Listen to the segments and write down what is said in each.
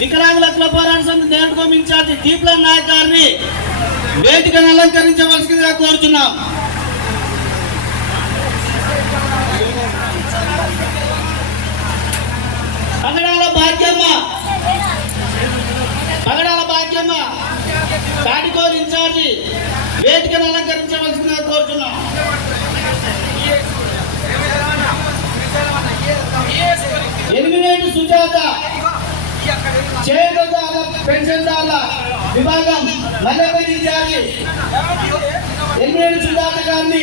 వికలాంగుల క్లబ్ పోరాట సమితి నేర్చుకోం ఇన్ఛార్జి దీప్ల నాయక్ గారిని వేదికను అలంకరించవలసిందిగా కోరుతున్నాం. పగడాల భాగ్యమ్మ తాటికోలు ఇన్ఛార్జి వేదికను అలంకరించవలసిందిగా కోరుతున్నాం. ఎలిమినేట్ సుజాత చేయుదాల పెన్షన్దారుల విభాగం మల్లెపల్లి ఇన్ఛార్జి ఎలిమినేట్ సుజాత గారిని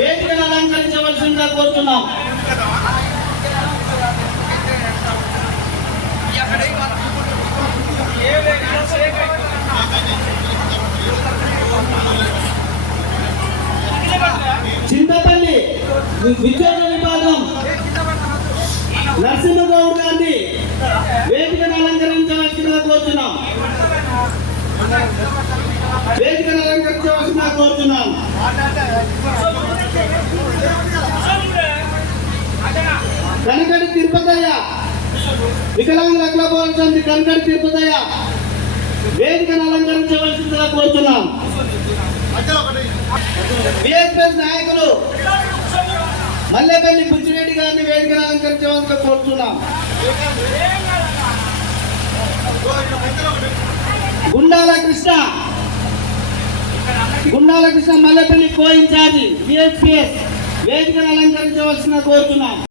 వేదికను అలంకరించవలసిందిగా కోరుతున్నాం. చింతపల్లి విద్యోగ విభాగం నరసింహగౌడ్ గారిని వేదికను అలంకరించవలసిందిగా కోరుతున్నాం. వేదికను అలంకరించవలసిందిగా కోరుతున్నాం. కనకడి తిరుపతయ్య వికలాంగుల క్లబ్ పోరాట సమితి కనకడి తిరుపతయ్య వేదికను అలంకరించవలసిందిగా కోరుతున్నాం. బిఎస్ఎస్ నాయకులు మల్లెపల్లి బుచ్చిరెడ్డి గారిని వేదికను అలంకరించవలసిందిగా కోరుతున్నాం. గుండాల కృష్ణ మల్లెపల్లి కో ఇన్ఛార్జి బిఎస్పిఎస్ వేదికను అలంకరించవలసిందిగా కోరుతున్నాం.